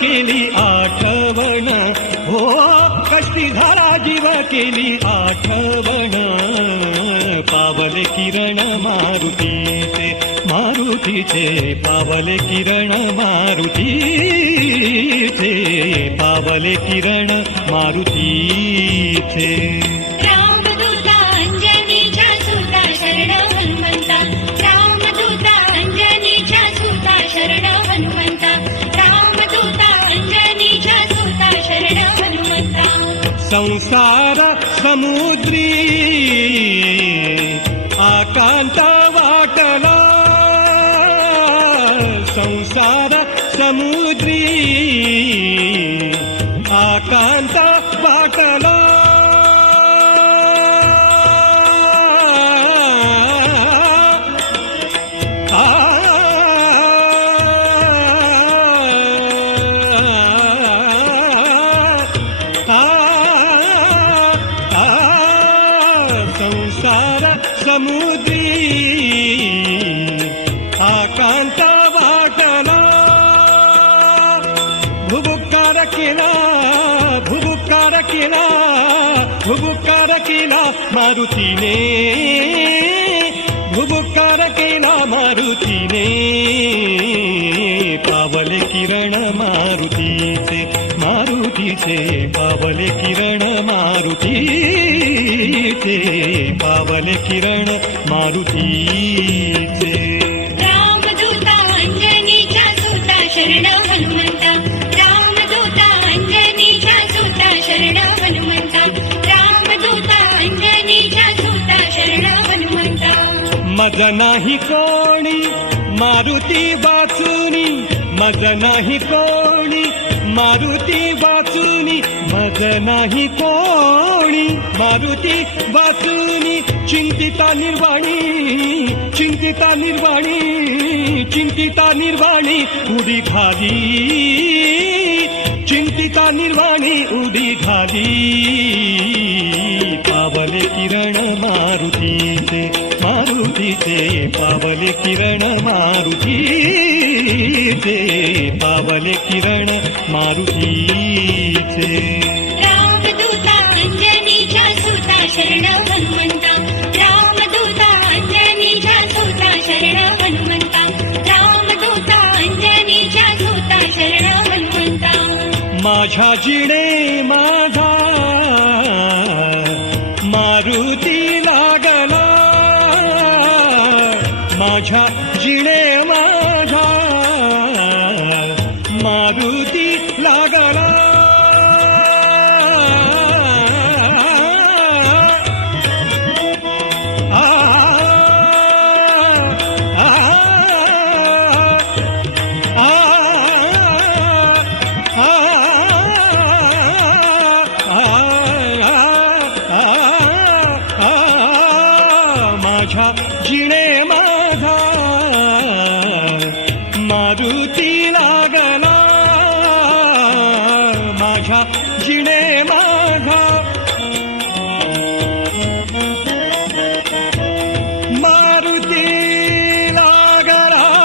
केली आठवण, हो कष्टीधारा जीव केली आठवण. पावले किरण मारुतीचे, मारुतीचे पावले किरण मारुतीचे, पावले किरण मारुतीचे. रामदूता अंजनीच्या सुता शरण हनुमंता, रामदूता अंजनीच्या सुता शरण हनुमंता, रामदूता अंजनीच्या सुता शरण हनुमंता. संसार समुद्री आकांत वाटला, संसार समुद्री आकांत वाटला. संसार समुद्री आकांत वाटला. भुभुकार केला, भुभुकार केला, भुभुकार केला मारुतीने, भुभुकार केला मारुतीने. पावले किरण मारुतीचे, मारुतीचे पावले किरण मारुतीचे, पावले किरण मारुतीचे. रामदूता अंजनीच्या सुता शरण हनुमंता, रामदूता अंजनीच्या सुता शरण हनुमंता, रामदूता अंजनीच्या सुता शरण हनुमंता. मज नाही कोणी मारुती वाचुनी, मज नाही कोणी मारुती वाचुनी, मज नाही कोणी मारुती वाचुनी. चिंतिता निर्वाणी, चिंतिता निर्वाणी, चिंतिता निर्वाणी उडी घाली, चिंतिता निर्वाणी उडी घाली. पावले किरण मारुतीचे, मारुतीचे पावले किरण मारुतीचे, पावले किरण मारुतीचे. रामदूता अंजनीच्या सुता शरण हनुमंता, रामदूता अंजनीच्या सुता शरण हनुमंता, रामदूता अंजनीच्या सुता शरण हनुमंता. माझ्या जिणे माझा मारुती लागला, माझ्या जिणे माझा मारुती लागला. माझ्या जिणे माझा मारुती लागला, माझ्या जिणे माझा मारुती लागला.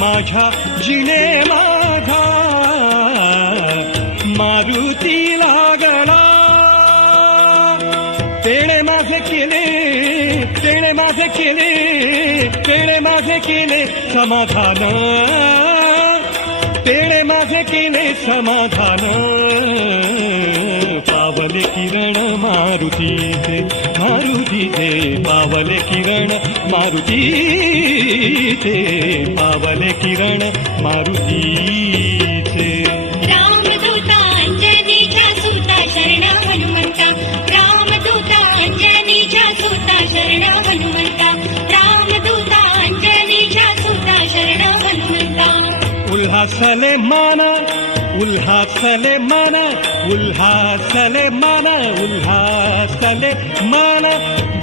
माझ्या जिणे माझा मारुती लागला. तेणे माझे केले, तेणे माझे केले, तेणे माझे केले समाधान, तेणे माझे केले समाधान. पावले किरण मारुतीचे, मारुतीचे पावले किरण मारुतीचे, पावले किरण मारुतीचे. रामदूता अंजनीच्या सुता शरण हनुमंता, रामदूता अंजनीच्या सुता शरण हनुमंता, रामदूता अंजनीच्या सुता शरण हनुमंता. उल्हासले मन, उल्हासले मन, उल्हासले मन, उल्हासले मन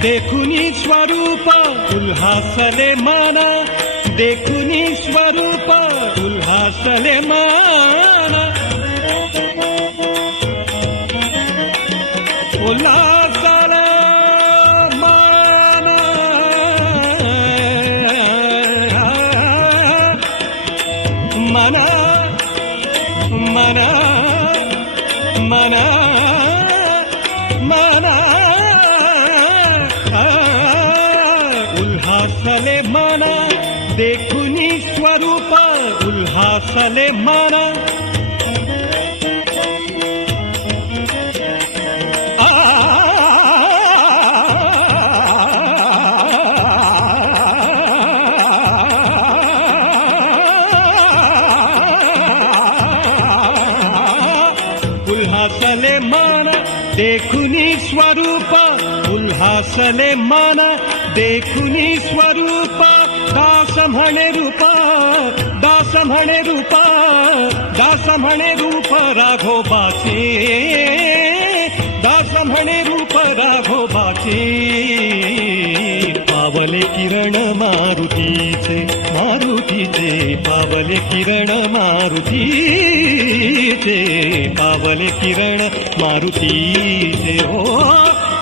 देखुनी स्वरूप, उल्हासले मन देखुनी स्वरूप, उल्हासले मन. मना मना उल्हासले मना देखुनी स्वरूप उल्हासले मना उल्हासले मन देखुनी स्वरूप उल्हासले मन देखुनी स्वरूप दास म्हणे रूप दास म्हणे रूप दास म्हणे रूप राघोबाचे दास म्हणे रूप राघोबाचे पावले किरण मारुतीचे मारुतीचे पावले किरण मारुतीचे पावले किरण मारुतीचे हो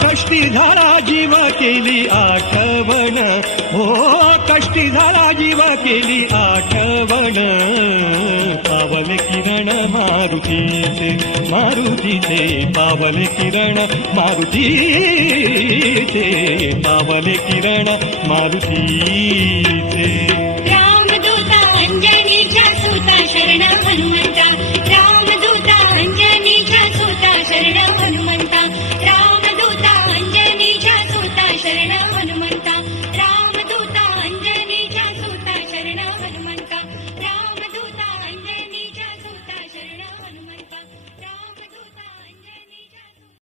कष्टी झाला जीव केली आठवण हो कष्टी झाला जीव केली आठवण पावले किरण मारुतीचे मारुतीचे पावले किरण मारुतीचे पावले किरण मारुतीचे रामदूता अंजनीच्या सुता शरण हनुमंता रामदूता अंजनीच्या सुता शरण हनुमंता